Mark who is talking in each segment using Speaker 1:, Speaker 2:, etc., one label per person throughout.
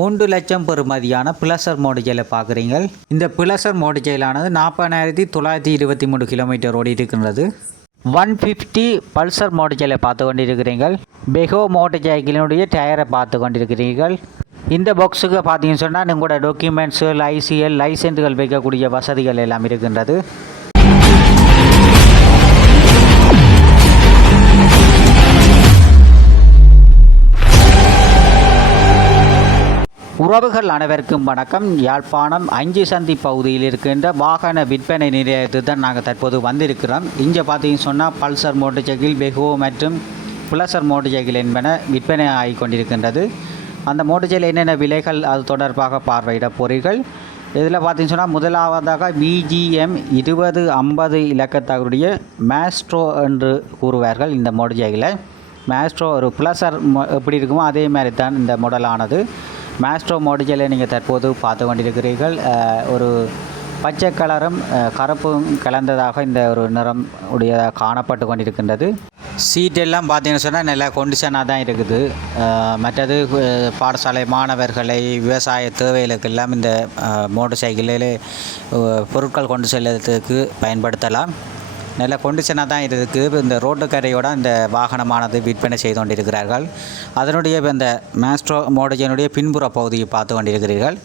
Speaker 1: மூன்று லட்சம் பெறுமதியான பிளசர் மோடிஜைலை பார்க்குறீங்க இந்த பிளசர் மோடிஜைலானது நாற்பதாயிரத்தி தொள்ளாயிரத்தி இருபத்தி மூணு கிலோமீட்டர் ஓடி இருக்கின்றது. ஒன் ஃபிஃப்டி பல்சர் மோட்டர்சைக்கிளை பார்த்து கொண்டிருக்கிறீர்கள். பெகோ மோட்டர் சைக்கிளினுடைய டயரை பார்த்து கொண்டிருக்கிறீர்கள். இந்த பாக்ஸுக்கு பார்த்தீங்கன்னு சொன்னால் உங்களோட டாக்குமெண்ட்ஸு ஐசிஎல் லைசென்ஸ்கள் வைக்கக்கூடிய வசதிகள் எல்லாம் இருக்கின்றது. உறவுகள் அனைவருக்கும் வணக்கம். யாழ்ப்பாணம் அஞ்சு சந்தி பகுதியில் இருக்கின்ற வாகன விற்பனை நிலையத்துக்கு தான் நாங்கள் தற்போது வந்திருக்கிறோம். இங்கே பார்த்தீங்கன்னு சொன்னால் பல்சர் மோட்டர் சைக்கிள் பெகோ மற்றும் புலசர் மோட்டர் சைக்கிள் என்பன விற்பனை ஆகி கொண்டிருக்கின்றது. அந்த மோட்டர் சைக்கிள் என்னென்ன விலைகள் அது தொடர்பாக பார்வையிட பொறிகள் இதில் பார்த்தீங்கன்னு சொன்னால் முதலாவதாக பிஜிஎம் இருபது ஐம்பது இலக்கத்தவருடைய மேஸ்ட்ரோ என்று கூறுவார்கள் இந்த மோட்டர் சைக்கிளை. மேஸ்ட்ரோ ஒரு ப்ளஸர் எப்படி இருக்குமோ அதே மாதிரி தான் இந்த மாடலானது மேஸ்ட்ரோ மாடலை நீங்கள் தற்போது பார்த்து கொண்டிருக்கிறீர்கள். ஒரு பச்சை கலரும் கருப்பும் கலந்ததாக இந்த ஒரு நிறம் உடையதாக காணப்பட்டு கொண்டிருக்கின்றது. சீட்டெல்லாம் பார்த்தீங்கன்னு சொன்னால் நல்ல கொண்டிஷனாக தான் இருக்குது. மற்றது பாடசாலை மாணவர்களை விவசாய தேவைகளுக்கெல்லாம் இந்த மோட்டர் சைக்கிளில் பொருட்கள் கொண்டு செல்வதற்கு பயன்படுத்தலாம். நல்ல கொண்டிஷனாக தான் இருக்குது. இந்த ரோட்டுக்கரையோட இந்த வாகனமானது விற்பனை செய்து கொண்டிருக்கிறார்கள். அதனுடைய இந்த மேஸ்ட்ரோ மோடஜனுடைய பின்புற பகுதியை பார்த்து கொண்டிருக்கிறீர்கள்.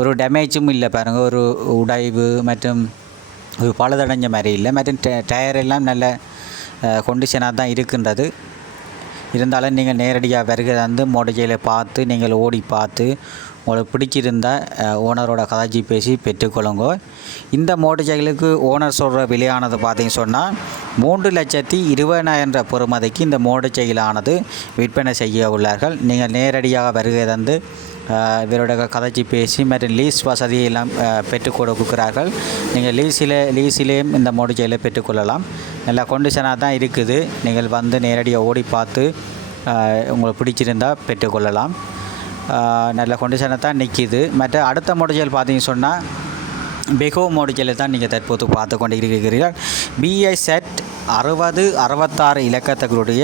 Speaker 1: ஒரு டேமேஜும் இல்லை பாருங்கள் ஒரு உடைவு மற்றும் ஒரு பழுதடைஞ்ச மாதிரி இல்லை. மற்றும் டயர் எல்லாம் நல்ல கொண்டிஷனாக தான் இருக்கின்றது. இருந்தாலும் நீங்கள் நேரடியாக வருகை வந்து மோடஜையில் பார்த்து நீங்கள் ஓடி பார்த்து உங்களுக்கு பிடிச்சிருந்தால் ஓனரோட கதாச்சி பேசி பெற்றுக்கொள்ளுங்க. இந்த மோட்டர் சைக்கிளுக்கு ஓனர் சொல்கிற விலையானது பார்த்தீங்கன்னு சொன்னால் மூன்று லட்சத்தி இருபதாயிரம் பொறுமதிக்கு இந்த மோட்டர் சைக்கிளானது விற்பனை செய்ய உள்ளார்கள். நீங்கள் நேரடியாக வருகை தந்து இவருடைய இவரோட கதைச்சி பேசி மற்றும் லீஸ் வசதியெல்லாம் பெற்றுக் கொடுக்கிறார்கள். நீங்கள் லீஸில் லீஸிலேயும் இந்த மோட்டர் சைக்கிளை பெற்றுக்கொள்ளலாம். நல்லா கொண்டிஷனாக தான் இருக்குது. நீங்கள் வந்து நேரடியாக ஓடி பார்த்து உங்களுக்கு பிடிச்சிருந்தா பெற்றுக்கொள்ளலாம். நல்ல கொண்டிஷனாக தான் நிற்கிது மற்ற அடுத்த மோட்டர் பார்த்தீங்கன்னு சொன்னால் பெகோ மோடிஜலை தான் நீங்கள் தற்போது பார்த்து கொண்டிருக்கிறீர்கள். பிஐ செட் அறுபது அறுபத்தாறு இலக்கத்தங்களுடைய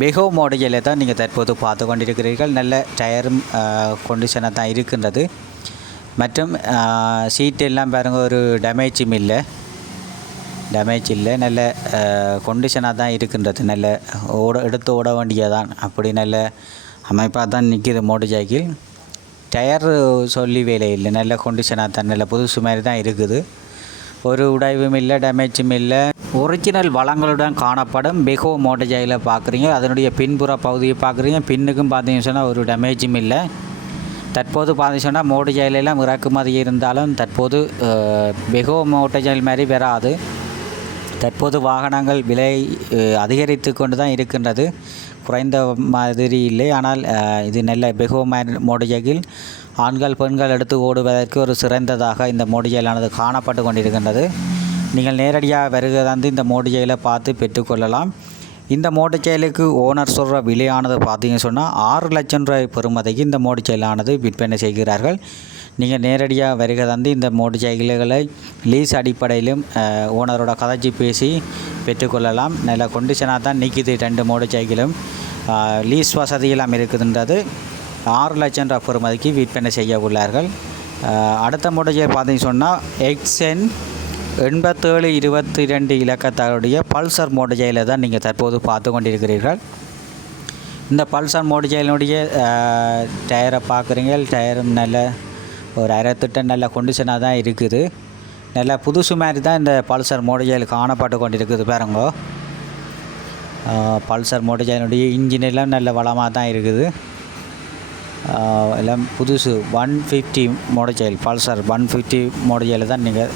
Speaker 1: பெகோ மோடிஜலை தான் நீங்கள் தற்போது பார்த்து கொண்டிருக்கிறீர்கள். நல்ல டயரும் கொண்டிஷனாக தான் இருக்கின்றது. மற்றும் சீட் எல்லாம் பாருங்க ஒரு டேமேஜும் இல்லை. டேமேஜ் இல்லை. நல்ல கொண்டிஷனாக தான் இருக்கின்றது. நல்ல ஓட எடுத்து ஓட வேண்டியதான் அப்படி நல்ல அமைப்பாக தான் நிற்கிது மோட்டர் சைக்கிள் டயர் சொல்லி வேலை இல்லை. நல்ல கொண்டிஷனாக தான். நல்ல புதுசு மாதிரி தான் இருக்குது. ஒரு உடைவும் இல்லை டேமேஜும் இல்லை. ஒரிஜினல் வளங்களுடன் காணப்படும் பெகோ மோட்டர் சைக்கிளை பார்க்குறீங்க. அதனுடைய பின்புற பகுதியை பார்க்குறீங்க. பின்னுக்கும் பார்த்தீங்கன்னு சொன்னால் ஒரு டேமேஜும் இல்லை. தற்போது பார்த்தீங்கன்னு சொன்னால் மோட்டர் ஜெயிலெல்லாம் இறக்குமதி இருந்தாலும் தற்போது அஹ், பெகோ மோட்டர் ஜெயில் மாதிரி வராது தற்போது வாகனங்கள் விலை அதிகரித்து கொண்டு தான் இருக்கின்றது. குறைந்த மாதிரி இல்லை. ஆனால் இது நல்ல பெகோ மோடியகில் ஆண்கள் பெண்கள் எடுத்து ஓடுவதற்கு ஒரு சிறந்ததாக இந்த மோடியலானது காணப்பட்டு கொண்டிருக்கின்றது. நீங்கள் நேரடியாக வருகை தந்து இந்த மோட்டர் பார்த்து பெற்றுக்கொள்ளலாம் இந்த மோட்டர் செயலுக்கு ஓனர் சொல்கிற விலையானது பார்த்தீங்கன்னு சொன்னால் ஆறு லட்சம் ரூபாய் பெறுமதிக்கு இந்த மோட்டர் செயலானது விற்பனை செய்கிறார்கள். நீங்கள் நேரடியாக வருகை தந்து இந்த மோட்டர் சைக்கிள்களை லீஸ் அடிப்படையிலும் ஓனரோட கதைச்சி பேசி பெற்றுக்கொள்ளலாம். நல்ல கொண்டிஷனாக தான் நிற்கிது ரெண்டு மோட்டர் சைக்கிளும் லீஸ் வசதியெல்லாம் இருக்குதுன்றது ஆறு லட்சம் ரூபாய் பெறுமதிக்கு விற்பனை செய்ய உள்ளார்கள். அடுத்த மோட்டர் பார்த்தீங்கன்னு சொன்னால் எக்ஸ்என் எண்பத்தேழு இருபத்தி ரெண்டு இலக்கத்தருடைய பல்சர் மோட்டர் ஜெயிலை தான் நீங்கள் தற்போது பார்த்து கொண்டிருக்கிறீர்கள். இந்த பல்சர் மோட்டர் டயரை பார்க்குறீங்க. டயரும் நல்ல ஒரு அரைத்திட்ட நல்ல கொண்டிஷனாக தான் இருக்குது. நல்ல புதுசு மாதிரி தான் இந்த பல்சர் மோட்டர் காணப்பட்டு கொண்டிருக்குது பாருங்கோ. பல்சர் மோட்டர் இன்ஜின் எல்லாம் நல்ல வளமாக தான் இருக்குது. எல்லாம் புதுசு ஒன் ஃபிஃப்டி மோடஜெயில் பல்சர் ஒன் ஃபிஃப்டி மோடஜெயில் தான் நீங்கள்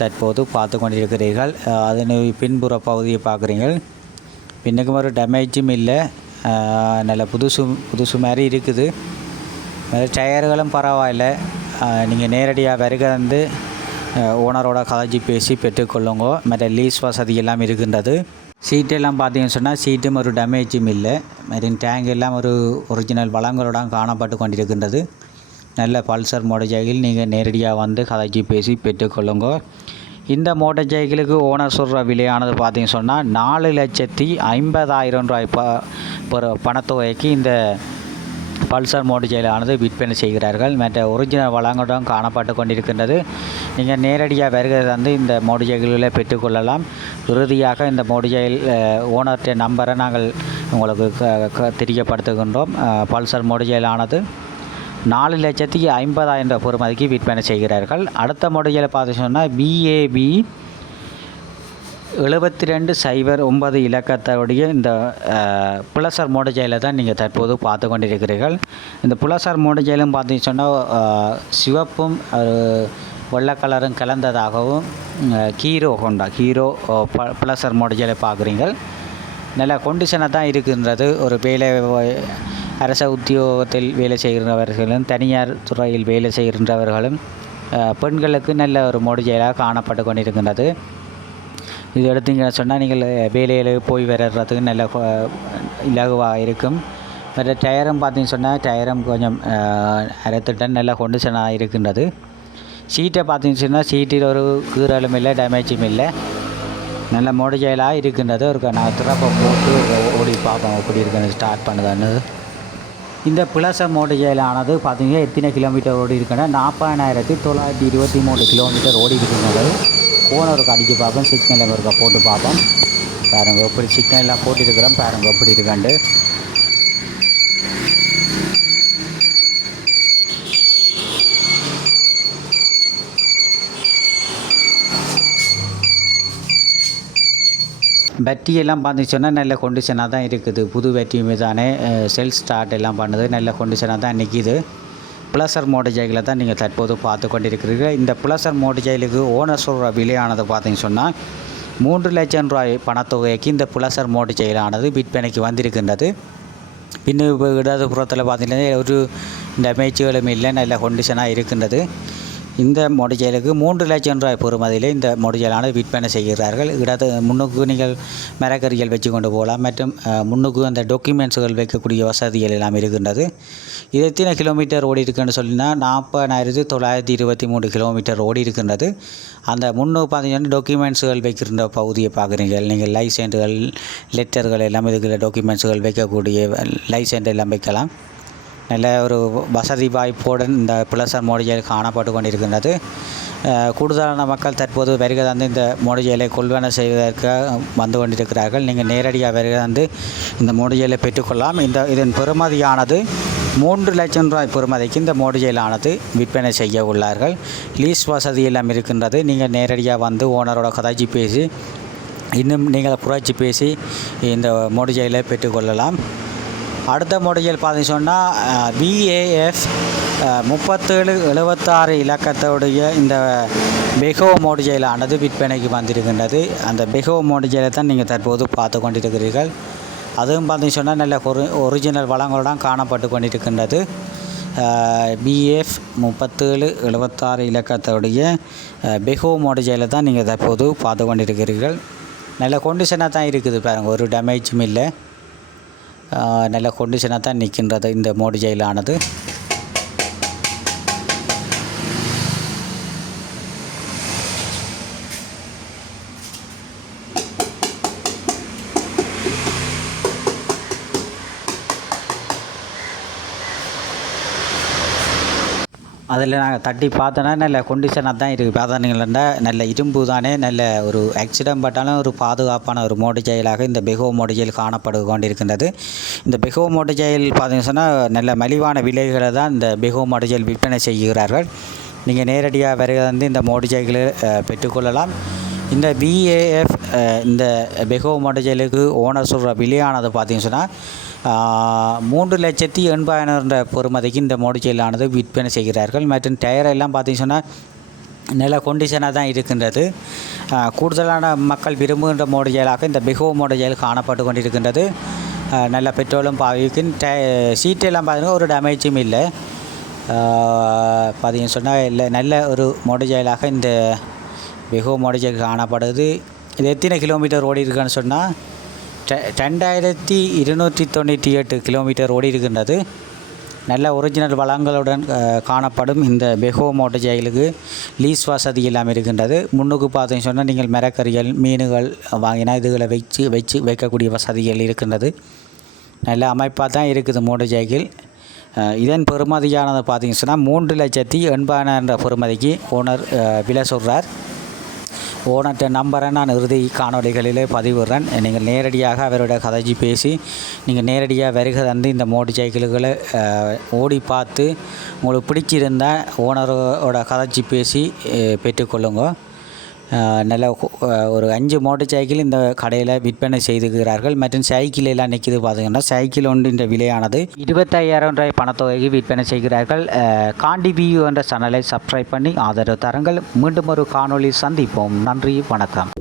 Speaker 1: தற்போது பார்த்து கொண்டிருக்கிறீர்கள். அதன் பின்புற பகுதியை பார்க்குறீங்க பின்னுக்கும் ஒரு டேமேஜும் இல்லை. நல்ல புதுசு புதுசு மாதிரி இருக்குது. டயர்களும் பரவாயில்ல. நீங்கள் நேரடியாக வருக வந்து ஓனரோட கதைச்சி பேசி பெற்றுக்கொள்ளுங்க. மற்ற லீஸ் வசதி எல்லாம் இருக்கின்றது. சீட்டெல்லாம் பார்த்தீங்கன்னு சொன்னால் சீட்டும் ஒரு டேமேஜும் இல்லை. மற்றும் டேங்க் எல்லாம் ஒரு ஒரிஜினல் வளங்களுடன் காணப்பட்டு கொண்டிருக்கின்றது. நல்ல பல்சர் மோட்டர் சைக்கிள் நீங்கள் நேரடியாக வந்து கதைச்சி பேசி பெற்றுக்கொள்ளுங்க. இந்த மோட்டர் சைக்கிளுக்கு ஓனர் சொல்கிற விலையானது பார்த்தீங்கன்னு சொன்னால் நாலு லட்சத்தி ஐம்பதாயிரம் ரூபாய் ப ஒரு பணத்தொகைக்கு இந்த பல்சர் மோட்டர் சைக்கிளானது விற்பனை செய்கிறார்கள். மற்ற ஒரிஜினல் வளங்களுடன் காணப்பட்டு கொண்டிருக்கின்றது. நீங்கள் நேரடியாக வருகை தந்து இந்த மோடிஜைகளில் பெற்றுக்கொள்ளலாம் இறுதியாக இந்த மோட்டர் சைக்கிள் ஓனர்கிட்ட நம்பரை நாங்கள் உங்களுக்கு க- க- தெரியப்படுத்துகின்றோம். பல்சர் மோட்டர் சைக்கிளானது நாலு லட்சத்தி ஐம்பதாயிரம் ரூபாய் பொறுமதிக்கு விற்பனை செய்கிறார்கள். அடுத்த மோடிஜையில் பார்த்து சொன்னால் பிஏபி எழுபத்தி ரெண்டு சைபர் ஒன்பது இலக்கத்தோடைய இந்த புலசர் மோடஜையில் தான் நீங்கள் தற்போது பார்த்து கொண்டிருக்கிறீர்கள். இந்த புலசர் மோடஜையிலும் பார்த்தீங்கன்னு சொன்னால் சிவப்பும் வெள்ளை கலரும் கலந்ததாகவும் ஹீரோ ஹோண்டா ஹீரோ ப புலசர் மோடஜையில் பார்க்குறீங்க நல்ல கொண்டிஷனாக தான் இருக்கின்றது. ஒரு வேலை அரச உத்தியோகத்தில் வேலை செய்கின்றவர்களும் தனியார் துறையில் வேலை செய்கின்றவர்களும் பெண்களுக்கு நல்ல ஒரு மோடிஜைலாக காணப்பட்டு கொண்டிருக்கின்றது. இது எடுத்தீங்கன்னு சொன்னால் நீங்கள் வேலையில் போய் வர்றதுக்கு நல்ல இலகுவாக இருக்கும். வேறு டயரும் பார்த்தீங்கன்னு சொன்னால் டயரும் கொஞ்சம் அரைத்துட்டன் நல்லா கொண்டிஷனாக இருக்கின்றது. சீட்டை பார்த்தீங்கன்னு சொன்னால் சீட்டில் ஒரு கீறலும் இல்லை டேமேஜும் இல்லை. நல்ல மோடிஜைலாக இருக்கின்றது. ஒரு நான் திறப்பை போட்டு ஓடி பார்ப்போம் எப்படி இருக்குன்னு ஸ்டார்ட் பண்ணுதான்னு. இந்த பிளச மோடிஜைலானது பார்த்தீங்கன்னா எத்தனை கிலோமீட்டர் ஓடி இருக்குன்னா நாற்பதாயிரத்தி தொள்ளாயிரத்தி இருபத்தி மூணு கிலோமீட்டர் ஓடி இருக்கின்றது. ஓனருக்கு அடித்து பார்ப்போம். சிக்னல் ஒரு போட்டு பார்ப்போம். பாருங்கள் எப்படி சிக்னல்லாம் போட்டிருக்கிறோம். பாருங்கள் எப்படி இருக்காண்டு பேட்டரியெல்லாம் எல்லாம் நல்ல கொண்டிஷனாக தான் இருக்குது. புது பேட்டரியுமே தானே செல் ஸ்டார்ட் எல்லாம் பண்ணுது. நல்ல கொண்டிஷனாக தான் நிற்கிது ப்ளஸர் மோட்டர் தான் நீங்கள் தற்போது பார்த்து கொண்டிருக்கிறீர்கள். இந்த ப்ளஸர் மோடிஜைலுக்கு ஓனர் சொல்கிற விலையானது பார்த்தீங்கன்னு சொன்னால் மூன்று லட்சம் ரூபாய் பணத்தொகைக்கு இந்த புலசர் மோட்டர் விற்பனைக்கு வந்திருக்கின்றது. பின்னு இப்போ இடது புறத்தில் பார்த்தீங்கன்னா ஒரு டேமேஜுகளும் இல்லை நல்ல கொண்டிஷனாக இருக்கின்றது. இந்த மொடிஜெயலுக்கு மூன்று லட்சம் ரூபாய் பெறுமதியில் இந்த மொடிஜெயலானது விற்பனை செய்கிறார்கள். இடது முன்னுக்கு நீங்கள் மரக்கறிகள் வச்சு கொண்டு போகலாம். மற்றும் முன்னுக்கு அந்த டாக்குமெண்ட்ஸுகள் வைக்கக்கூடிய வசதிகள் எல்லாம் இருக்கின்றது. இது எத்தனை கிலோமீட்டர் ஓடி இருக்குன்னு சொல்லினா நாற்பதாயிரத்தி தொள்ளாயிரத்தி இருபத்தி மூணு கிலோமீட்டர் ஓடி இருக்கின்றது. அந்த முன்னு பார்த்தீங்கன்னா டாக்குமெண்ட்ஸுகள் வைக்கின்ற பகுதியை பார்க்குறீங்க நீங்கள் லைசென்ட்டுகள் லெட்டர்கள் எல்லாம் இதுக்குள்ள டாக்குமெண்ட்ஸுகள் வைக்கக்கூடிய லைசென்ட் எல்லாம் வைக்கலாம். நல்ல ஒரு வசதி வாய்ப்புடன் இந்த பிளசர் மோடிஜெயல் காணப்பட்டு கொண்டிருக்கின்றது. கூடுதலான மக்கள் தற்போது வருகை தந்து இந்த மோடிஜெயலை கொள்வன செய்வதற்கு வந்து கொண்டிருக்கிறார்கள். நீங்கள் நேரடியாக வருகை தந்து இந்த மோடிஜெயலை பெற்றுக்கொள்ளலாம். இந்த இதன் பெறுமதியானது மூன்று லட்சம் ரூபாய் பெறுமதிக்கு இந்த மோடிஜெயலானது விற்பனை செய்ய உள்ளார்கள். லீஸ் வசதி எல்லாம் இருக்கின்றது. நீங்கள் நேரடியாக வந்து ஓனரோட கதாச்சி பேசி இன்னும் நீங்கள் புரட்சி பேசி இந்த மோடிஜெயலை பெற்றுக்கொள்ளலாம். அடுத்த முறையில் பார்த்தீங்கன்னு சொன்னால் பிஏஎஃப் முப்பத்தேழு எழுபத்தாறு இலக்கத்தோடைய இந்த பெகோ மோடிஜைலானது விற்பனைக்கு வந்திருக்கின்றது. அந்த பெகோ மோடிஜைலை தான் நீங்கள் தற்போது பார்த்து கொண்டிருக்கிறீர்கள். அதுவும் பார்த்தீங்கன்னு சொன்னால் நல்ல ஒரு ஒரிஜினல் வளங்களுடன் காணப்பட்டு கொண்டிருக்கின்றது. பிஎஃப் முப்பத்தேழு எழுபத்தாறு இலக்கத்தோடைய பெகோ மோடிஜைலை தான் நீங்கள் தற்போது பார்த்து கொண்டிருக்கிறீர்கள். நல்ல கொண்டிஷனாக தான் இருக்குது பாருங்கள் ஒரு டேமேஜும் இல்லை. நல்ல கொண்டிஷனாக தான் நிற்கின்றது இந்த மோடி ஜெயிலானது அதில் நாங்கள் தட்டி பார்த்தோன்னா நல்ல கொண்டிஷனாக தான் இருக்குது. பார்த்தீங்கன்னா நல்ல இரும்பு தானே நல்ல ஒரு ஆக்சிடென்ட் பட்டாலும் ஒரு பாதுகாப்பான ஒரு மோட்டர் இந்த பெகோ மோட்டர் ஜெயில் காணப்படு கொண்டிருக்கின்றது. இந்த பெகோ மோட்டர் பார்த்தீங்கன்னு சொன்னால் நல்ல மலிவான விலைகளை தான் இந்த பெகோ மோட்டர் விற்பனை செய்கிறார்கள். நீங்கள் நேரடியாக வருகிறது வந்து இந்த மோட்டர் பெற்றுக்கொள்ளலாம். இந்த பிஏஎஃப் இந்த பெகோ மோட்டர் ஜெயிலுக்கு ஓனர் சொல்கிற விலையானது பார்த்தீங்கன்னு சொன்னால் மூன்று லட்சத்தி எண்பதாயிரம் என்ற பொறுமதிக்கு இந்த மோடிச்செயலானது விற்பனை செய்கிறார்கள். மற்றும் டயர் எல்லாம் பார்த்தீங்கன்னு சொன்னால் நல்ல கொண்டிஷனாக தான் இருக்கின்றது. கூடுதலான மக்கள் விரும்புகின்ற மோடிஜெயலாக இந்த பிகோ மோடிஜெயல் காணப்பட்டு கொண்டிருக்கின்றது. நல்ல பெட்ரோலும் பாவிக்கும். டே சீட்டெல்லாம் பார்த்தீங்கன்னா ஒரு டேமேஜும் இல்லை. பார்த்தீங்கன்னு சொன்னால் இல்லை நல்ல ஒரு மோடிஜெயலாக இந்த மிகவும் மோடிஜெயல் காணப்படுது. இது எத்தனை கிலோமீட்டர் ஓடி இருக்குன்னு சொன்னால் ரெண்டாயிரத்தி இருநூற்றி தொண்ணூற்றி எட்டு கிலோமீட்டர் ஓடி இருக்கின்றது. நல்ல ஒரிஜினல் வளங்களுடன் காணப்படும் இந்த பெகோ மோட்டர் ஜெயிலுக்கு லீஸ் வசதி இல்லாமல் இருக்கின்றது. முன்னுக்கு பார்த்தீங்கன்னு சொன்னால் நீங்கள் மரக்கறிகள் மீன்கள் வாங்கினா இதுகளை வச்சு வச்சு வைக்கக்கூடிய வசதிகள் இருக்கின்றது. நல்ல அமைப்பாக தான் இருக்குது மோட்டர் ஜெயில் இதன் பெறுமதியானது பார்த்தீங்கன்னு சொன்னால் மூன்று லட்சத்தி எண்பதாயிரம் என்ற பெறுமதிக்கு ஓனர் விலை சொல்கிறார் ஓனர்கிட்ட நம்பரை நான் இறுதி காணொலிகளிலே பதிவிடுறேன். நீங்கள் நேரடியாக அவரோட கதைச்சி பேசி நீங்கள் நேரடியாக வருகை தந்து இந்த மோட்டர் சைக்கிள்களை ஓடி பார்த்து உங்களுக்கு பிடிச்சிருந்தால் ஓனரோட கதைச்சி பேசி பெற்றுக்கொள்ளுங்கள் பெற்றுக்கொள்ளுங்க. நல்ல ஒரு அஞ்சு மோட்டர் சைக்கிள் இந்த கடையில் விற்பனை செய்துகிறார்கள். மற்றும் சைக்கிள் எல்லாம் நிற்கிது பார்த்தீங்கன்னா சைக்கிள் ஒன்றின் விலையானது இருபத்தையாயிரம் ரூபாய் பணத்தொகைக்கு விற்பனை செய்கிறார்கள். காண்டி வியூ என்ற சேனலை சப்ஸ்கிரைப் பண்ணி ஆதரவு தருங்கள். மீண்டும் ஒரு காணொளி சந்திப்போம். நன்றி வணக்கம்.